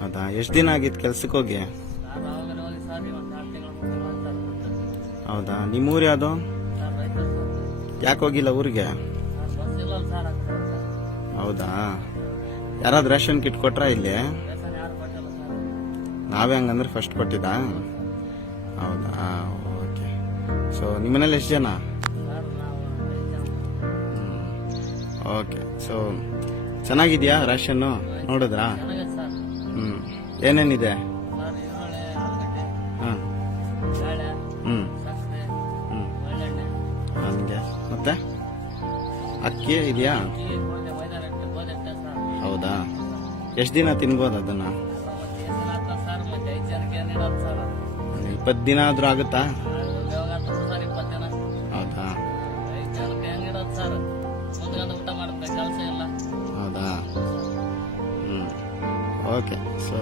ಹೌದಾ, ಎಷ್ಟು ದಿನ ಆಗಿತ್ತು ಕೆಲ್ಸಕ್ಕೆ ಹೋಗಿ? ಹೌದಾ, ನಿಮ್ಮೂರು ಯಾವುದು? ಯಾಕೆ ಹೋಗಿಲ್ಲ ಊರಿಗೆ? ಹೌದಾ, ಯಾರಾದ್ರು ರೇಷನ್ ಕಿಟ್ ಕೊಟ್ರ ಇಲ್ಲಿ? ನಾವೇ ಹಂಗಂದ್ರೆ ಫಸ್ಟ್ ಕೊಟ್ಟಿದ್ದ? ಹೌದಾ, ಓಕೆ. ಸೊ ನಿಮ್ಮನೇಲಿ ಎಷ್ಟು ಜನ? ಓಕೆ. ಸೊ ಚೆನ್ನಾಗಿದ್ಯಾ ರೇಷನ್ನು? ನೋಡಿದ್ರಾ? ಏನೇನಿದೆ? ಹಾಂ. ಹಂಗೆ. ಮತ್ತೆ ಅಕ್ಕಿ ಇದೆಯಾ? ಹೌದಾ, ಎಷ್ಟು ದಿನ ತಿನ್ಬೋದು ಅದನ್ನ? 20 ದಿನ ಆದ್ರೂ ಆಗುತ್ತಾ? ಹೌದಾ, ಹೌದಾ. ಓಕೆ. ಸೊ